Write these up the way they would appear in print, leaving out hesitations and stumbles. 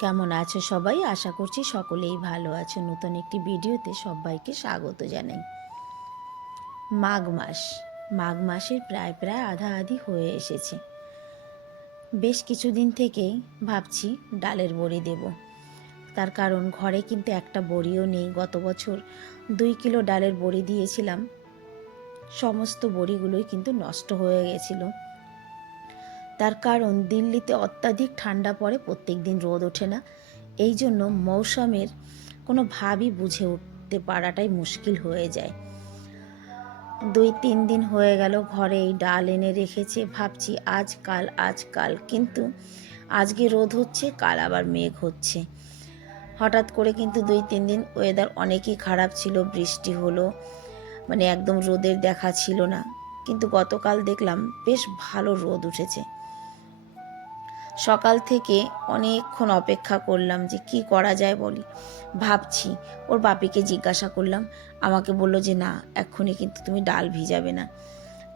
কেমন আছো সবাই? আশা করছি সকলেই ভালো আছো। নতুন একটি ভিডিওতে সবাইকে স্বাগত জানাই। মাঘ মাস, মাঘ মাসের প্রায় প্রায় আধা আধি হয়ে এসেছে। বেশ কিছুদিন থেকেই ভাবছি ডালের বড়ি দেব। তার কারণ ঘরে কিন্তু একটা বড়িও নেই। গত বছর 2 কিলো ডালের বড়ি দিয়েছিলাম, সমস্ত বড়িগুলোই কিন্তু নষ্ট হয়ে গেছিলো। তার কারণ দিল্লিতে অত্যাধিক ঠান্ডা পড়ে, প্রত্যেক দিন রোদ ওঠে না। এই জন্য মৌসুমের কোনো ভাবই বুঝে উঠতে পারাটাই মুশকিল হয়ে যায়। 2-3 দিন হয়ে গেল ঘরে এই ডাল এনে রেখেছে, ভাবছি আজ কাল, কিন্তু আজকে রোদ হচ্ছে, কাল আবার মেঘ হচ্ছে। হঠাৎ করে কিন্তু 2-3 দিন ওয়েদার অনেকই খারাপ ছিল, বৃষ্টি হলো, মানে একদম রোদের দেখা ছিল না। কিন্তু গতকাল দেখলাম বেশ ভালো রোদ উঠেছে। সকাল থেকে অনেকক্ষণ অপেক্ষা করলাম যে কি করা যায় বলি, ভাবছি। ওর বাপিকে জিজ্ঞাসা করলাম, আমাকে বলল যে না, এক্ষুনি কিন্তু তুমি ডাল ভিজাবে না,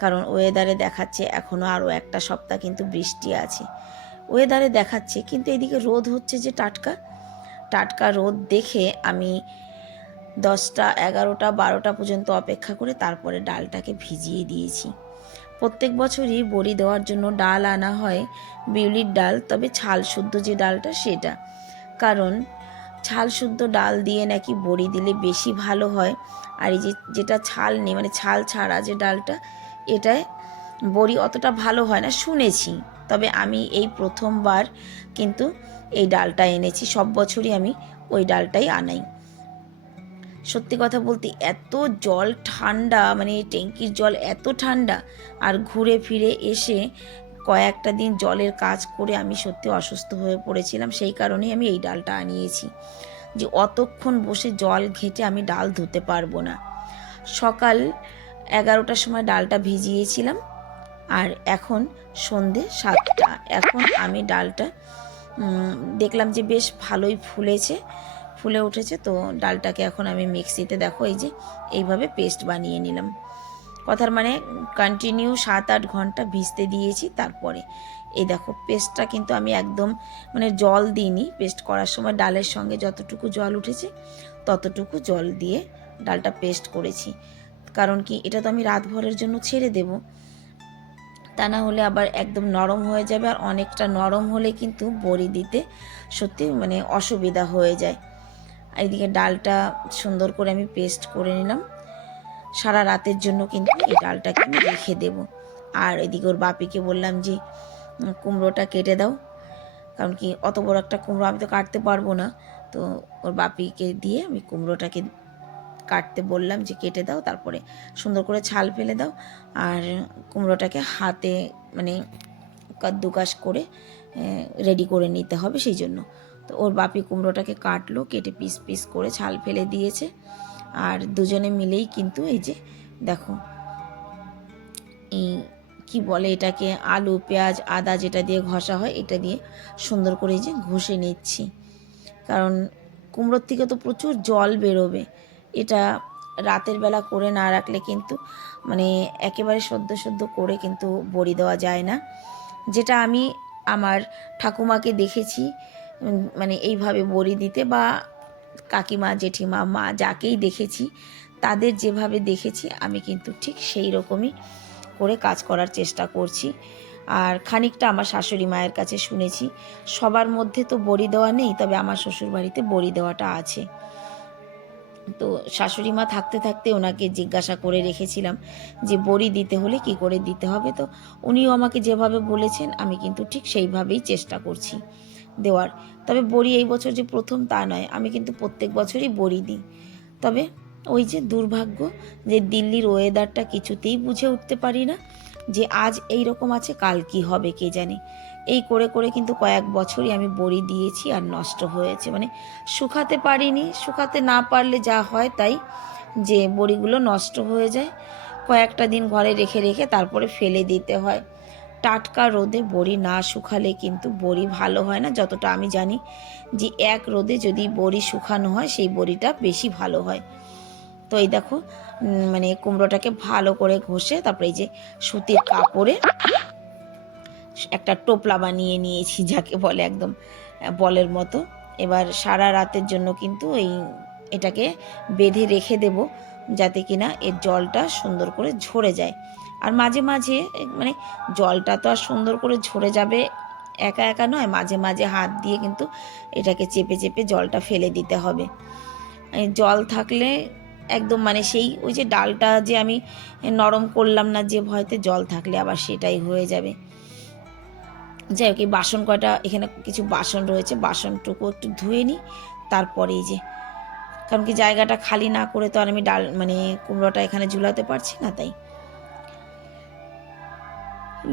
কারণ ওয়েদারে দেখাচ্ছে এখনও আরও একটা সপ্তাহ কিন্তু বৃষ্টি আছে। ওয়েদারে দেখাচ্ছে, কিন্তু এদিকে রোদ হচ্ছে যে টাটকা টাটকা রোদ দেখে আমি 10টা 11টা 12টা পর্যন্ত অপেক্ষা করে তারপরে ডালটাকে ভিজিয়ে দিয়েছি। প্রত্যেক বছরই বড়ি দেওয়ার জন্য ডাল আনা হয়, বিউলির ডাল, তবে ছাল শুদ্ধ যে ডালটা সেটা। কারণ ছাল শুদ্ধ ডাল দিয়ে নাকি বড়ি দিলে বেশি ভালো হয়। আর এই যেটা ছাল নেই, মানে ছাল ছাড়া যে ডালটা, এটায় বড়ি অতটা ভালো হয় না শুনেছি। তবে আমি এই প্রথমবার কিন্তু এই ডালটা এনেছি, সব বছরই আমি ওই ডালটাই আনাই। সত্যি কথা বলতে এত জল ঠান্ডা, মানে ট্যাঙ্কির জল এত ঠান্ডা, আর ঘুরে ফিরে এসে কয়েকটা দিন জলের কাজ করে আমি সত্যি অসুস্থ হয়ে পড়েছিলাম। সেই কারণেই আমি এই ডালটা আনিয়েছি, যে অতক্ষণ বসে জল ঘেঁটে আমি ডাল ধুতে পারবো না। সকাল 11টার সময় ডালটা ভিজিয়েছিলাম, আর এখন সন্ধে 7টা। এখন আমি ডালটা দেখলাম যে বেশ ভালোই ফুলে উঠেছে। তো ডালটাকে এখন আমি মিক্সিতে, দেখো এই যে এইভাবে পেস্ট বানিয়ে নিলাম। কথার মানে কন্টিনিউ 7-8 ঘন্টা ভিজতে দিয়েছি। তারপরে এই দেখো পেস্টটা কিন্তু আমি একদম মানে জল দিইনি। পেস্ট করার সময় ডালের সঙ্গে যতটুকু জল উঠেছে ততটুকু জল দিয়ে ডালটা পেস্ট করেছি। কারণ কি, এটা তো আমি রাতভরের জন্য ছেড়ে দেব, তা না হলে আবার একদম নরম হয়ে যাবে। আর অনেকটা নরম হলে কিন্তু বড়ি দিতে সত্যি মানে অসুবিধা হয়ে যায়। আর এদিকে ডালটা সুন্দর করে আমি পেস্ট করে নিলাম। সারা রাতের জন্য কিন্তু এই ডালটাকে আমি রেখে দেব। আর এদিকে ওর বাপিকে বললাম যে কুমড়োটা কেটে দাও, কারণ কি অত বড় একটা কুমড়ো আমি তো কাটতে পারবো না। তো ওর বাপিকে দিয়ে আমি কুমড়োটাকে কাটতে বললাম যে কেটে দাও, তারপরে সুন্দর করে ছাল ফেলে দাও। আর কুমড়োটাকে হাতে মানে কাদ্দুকাশ করে রেডি করে নিতে হবে, সেই জন্য। তো ওর বাপি কুমড়োটাকে কাটলো, কেটে পিস পিস করে ছাল ফেলে দিয়েছে। আর দুজনে মিলেই কিন্তু এই যে দেখো, এই কি বলে এটাকে, আলু পেঁয়াজ আদা যেটা দিয়ে ঘষা হয়, এটা দিয়ে সুন্দর করে এই যে ঘষে নিচ্ছি। কারণ কুমড়োর থেকে তো প্রচুর জল বেরোবে। এটা রাতের বেলা করে না রাখলে কিন্তু মানে একেবারে সদ্য করে কিন্তু বড়ি দেওয়া যায় না। যেটা আমি আমার ঠাকুমাকে দেখেছি মানে এইভাবে বড়ি দিতে, বা কাকিমা জেঠিমা মা যাকেই দেখেছি, তাদের যেভাবে দেখেছি আমি কিন্তু ঠিক সেই রকমই করে কাজ করার চেষ্টা করছি। আর খানিকটা আমার শাশুড়ি মায়ের কাছে শুনেছি। সবার মধ্যে তো বড়ি দেওয়া নেই, তবে আমার শ্বশুরবাড়িতে বড়ি দেওয়াটা আছে। তো শাশুড়ি মা থাকতে থাকতে ওনাকে জিজ্ঞাসা করে রেখেছিলাম যে বড়ি দিতে হলে কি করে দিতে হবে। তো উনিও আমাকে যেভাবে বলেছেন আমি কিন্তু ঠিক সেইভাবেই চেষ্টা করছি দেওয়ার। তবে বড়ি এই বছর যে প্রথম তা নয়, আমি কিন্তু প্রত্যেক বছরই বড়ি দিই। তবে ওই যে দুর্ভাগ্য, যে দিল্লির ওয়েদারটা কিছুতেই বুঝে উঠতে পারি না, যে আজ এই রকম আছে, কাল কি হবে কে জানে। এই করে করে কিন্তু কয়েক বছরই আমি বড়ি দিয়েছি আর নষ্ট হয়েছে, মানে শুকাতে পারিনি। শুকাতে না পারলে যা হয় তাই, যে বড়িগুলো নষ্ট হয়ে যায়। কয়েকটা দিন ঘরে রেখে রেখে তারপরে ফেলে দিতে হয়। টাটকা রোদে বড়ি না শুকালে কিন্তু বড়ি ভালো হয় না। যতটা আমি জানি যে এক রোদে যদি বড়ি শুকানো হয় সেই বড়িটা বেশি ভালো হয়। তো এই দেখো মানে কুমড়োটাকে ভালো করে ঘষে তারপরে এই যে সুতির কাপড়ে একটা টোপলা বানিয়ে নিয়েছি, যাকে বলে একদম বলের মতো। এবার সারা রাতের জন্য কিন্তু এটাকে বেঁধে রেখে দেব, যাতে কিনা এর জলটা সুন্দর করে ঝরে যায়। আর মাঝে মাঝে মানে জলটা তো আর সুন্দর করে ঝরে যাবে একা একা নয়, মাঝে মাঝে হাত দিয়ে কিন্তু এটাকে চেপে চেপে জলটা ফেলে দিতে হবে। জল থাকলে একদম মানে সেই ওই যে ডালটা যে আমি নরম করলাম না যে ভয়তে, জল থাকলে আবার সেটাই হয়ে যাবে। যাই হোক, এই বাসন কয়টা, এখানে কিছু বাসন রয়েছে, বাসনটুকু একটু ধুয়ে নিই, তারপরে এই যে, কারণ কি জায়গাটা খালি না করে তো আর আমি ডাল মানে কুমড়োটা এখানে ঝুলাতে পারছি না, তাই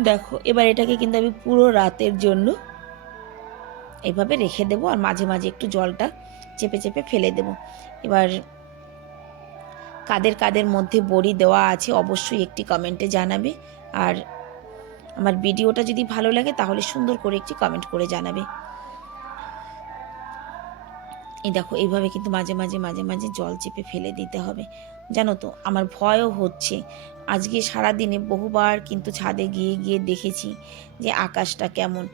দেখো এবার এটাকে কিন্তু আমি পুরো রাতের জন্য এইভাবে রেখে দেবো, আর মাঝে মাঝে একটু জলটা চেপে চেপে ফেলে দেব। এবার কাদের কাদের মধ্যে বড়ি দেওয়া আছে অবশ্যই একটি কমেন্টে জানাবে, আর আমার ভিডিওটা যদি ভালো লাগে তাহলে সুন্দর করে একটি কমেন্ট করে জানাবে। এই দেখো এইভাবে কিন্তু মাঝে মাঝে মাঝে মাঝে জল চেপে ফেলে দিতে হবে। জানো তো আমার ভয়ও হচ্ছে, আজকে সারাদিনে বহুবার কিন্তু ছাদে গিয়ে গিয়ে দেখেছি যে আকাশটা কেমন,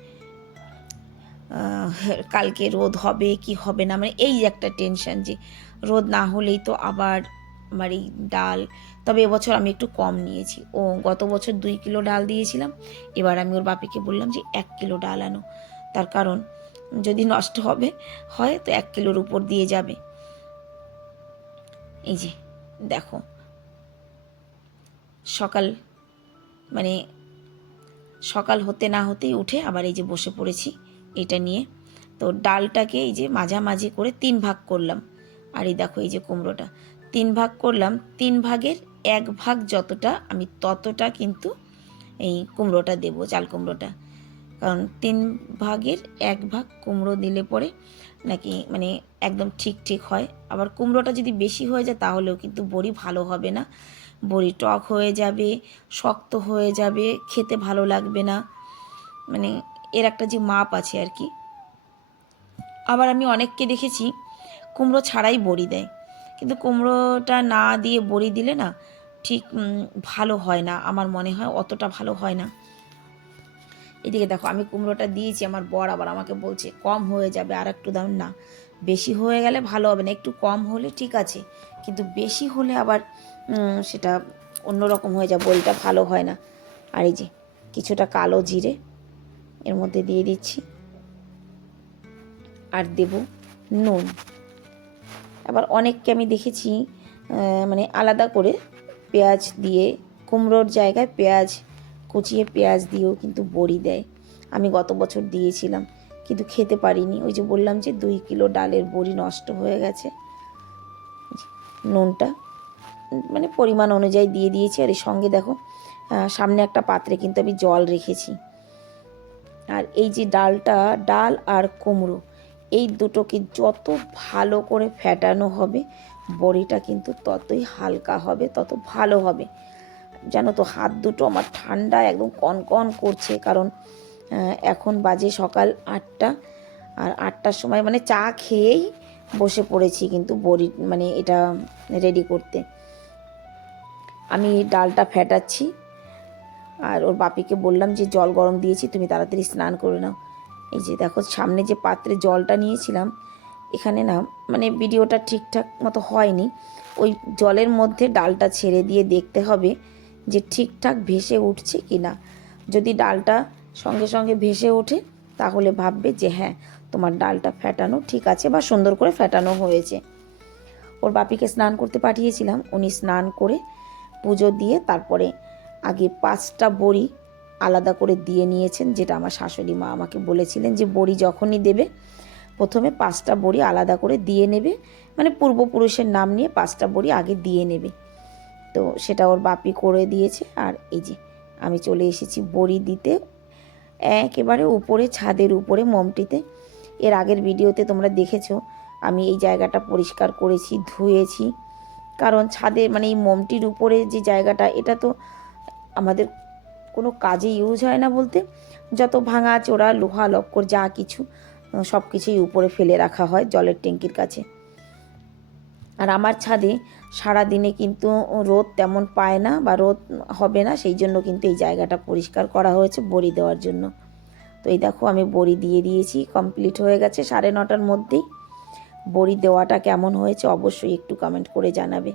কালকে রোদ হবে কি হবে না, মানে এই একটা টেনশন যে রোদ না হলেই তো আবার আমার এই ডাল। তবে এবছর আমি একটু কম নিয়েছি, গত বছর 2 কিলো ডাল দিয়েছিলাম, এবার আমি ওর বাপিকে বললাম যে 1 কিলো ডাল আনো, তার কারণ যদি নষ্ট হয় তো 1 কিলোর উপর দিয়ে যাবে। এই যে দেখো সকাল মানে সকাল হতে না হতেই উঠে আবার এই যে বসে পড়েছি এটা নিয়ে। তো ডালটাকে এই যে মাঝামাঝি করে 3 ভাগ করলাম, আর এই দেখো এই যে কুমড়োটা 3 ভাগ করলাম, 3 ভাগের 1 ভাগ যতটা আমি ততটা কিন্তু এই কুমড়োটা দেব, চাল কুমড়োটা। কারণ 3 ভাগের 1 ভাগ কুমড়ো দিলে পরে নাকি মানে একদম ঠিক ঠিক হয়। আবার কুমড়োটা যদি বেশি হয়ে যায় তাহলেও কিন্তু বড়ি ভালো হবে না, বড়ি টক হয়ে যাবে, শক্ত হয়ে যাবে, খেতে ভালো লাগবে না, মানে এর একটা যে মাপ আছে আর কি। আবার আমি অনেককে দেখেছি কুমড়ো ছাড়াই বড়ি দেয়, কিন্তু কুমড়োটা না দিয়ে বড়ি দিলে না ঠিক ভালো হয় না, আমার মনে হয় অতটা ভালো হয় না। এদিকে দেখো আমি কুমড়োটা দিয়েছি, আমার বর আবার আমাকে বলছে কম হয়ে যাবে, আর একটু দাম না, বেশি হয়ে গেলে ভালো হবে না, একটু কম হলে ঠিক আছে, কিন্তু বেশি হলে আবার সেটা অন্যরকম হয়ে যায়, বড়িটা ভালো হয় না। আর এই যে কিছুটা কালো জিরে এর মধ্যে দিয়ে দিচ্ছি, আর দেব নুন। আবার অনেককে আমি দেখেছি মানে আলাদা করে পেঁয়াজ দিয়ে, কুমড়োর জায়গায় পেঁয়াজ কুচিয়ে পেঁয়াজ দিয়েও কিন্তু বড়ি দেয়। আমি গত বছর দিয়েছিলাম কিন্তু খেতে পারিনি, ওই যে বললাম যে 2 কিলো ডালের বড়ি নষ্ট হয়ে গেছে। নুনটা মানে পরিমাণ অনুযায়ী দিয়ে দিয়েছি, আর এর সঙ্গে দেখো সামনে একটা পাত্রে কিন্তু আমি জল রেখেছি। আর এই যে ডাল আর কুমড়ো এই দুটোকে যত ভালো করে ফ্যাটানো হবে বড়িটা কিন্তু ততই হালকা হবে, তত ভালো হবে। জানো তো হাত দুটো আমার ঠান্ডা, একদম কনকন করছে, কারণ এখন বাজে সকাল 8টা, আর 8টার সময় মানে চা খেয়েই বসে পড়েছি কিন্তু বড়ি মানে এটা রেডি করতে। আমি ডালটা ফ্যাটাচ্ছি, আর ওর বাপিকে বললাম যে জল গরম দিয়েছি, তুমি তাড়াতাড়ি স্নান করে নাও। এই যে দেখো সামনে যে পাত্রে জলটা নিয়েছিলাম, এখানে না মানে ভিডিওটা ঠিকঠাক মতো হয়নি, ওই জলের মধ্যে ডালটা ছেড়ে দিয়ে দেখতে হবে যে ঠিকঠাক ভেসে উঠছে কি না। যদি ডালটা সঙ্গে সঙ্গে ভেসে ওঠে তাহলে ভাববে যে হ্যাঁ তোমার ডালটা ফ্যাটানো ঠিক আছে বা সুন্দর করে ফ্যাটানো হয়েছে। ওর বাপিকে স্নান করতে পাঠিয়েছিলাম, উনি স্নান করে পুজো দিয়ে তারপরে আগে 5টা বড়ি আলাদা করে দিয়ে নিয়েছেন, যেটা আমার শাশুড়ি মা আমাকে বলেছিলেন যে বড়ি যখনই দেবে প্রথমে 5টা বড়ি আলাদা করে দিয়ে নেবে, মানে পূর্বপুরুষের নাম নিয়ে 5টা বড়ি আগে দিয়ে নেবে। তো সেটা ওর বাপি করে দিয়েছে, আর এই যে আমি চলে এসেছি বড়ি দিতে একেবারে উপরে, ছাদের উপরে মোমটিতে। এর আগের ভিডিওতে তোমরা দেখেছো আমি এই জায়গাটা পরিষ্কার করেছি, ধুয়েছি, কারণ ছাদে মানে এই মোমটির উপরে যে জায়গাটা এটা তো আমাদের কোনো কাজে ইউজ হয় না, বলতে যত ভাঙা চোরা লোহা লক্কর যা কিছু সব কিছুই উপরে ফেলে রাখা হয় জলের ট্যাঙ্কির কাছে। আর আমার ছাদে সারা দিনে কিন্তু রোদ তেমন পায় না বা রোদ হবে না, সেই জন্য কিন্তু এই জায়গাটা পরিষ্কার করা হয়েছে বড়ি দেওয়ার জন্য। তো এই দেখো আমি বড়ি দিয়ে দিয়েছি, কমপ্লিট হয়ে গেছে 9:30টার মধ্যেই। বড়ি দেওয়াটা কেমন হয়েছে অবশ্যই একটু কমেন্ট করে জানাবে।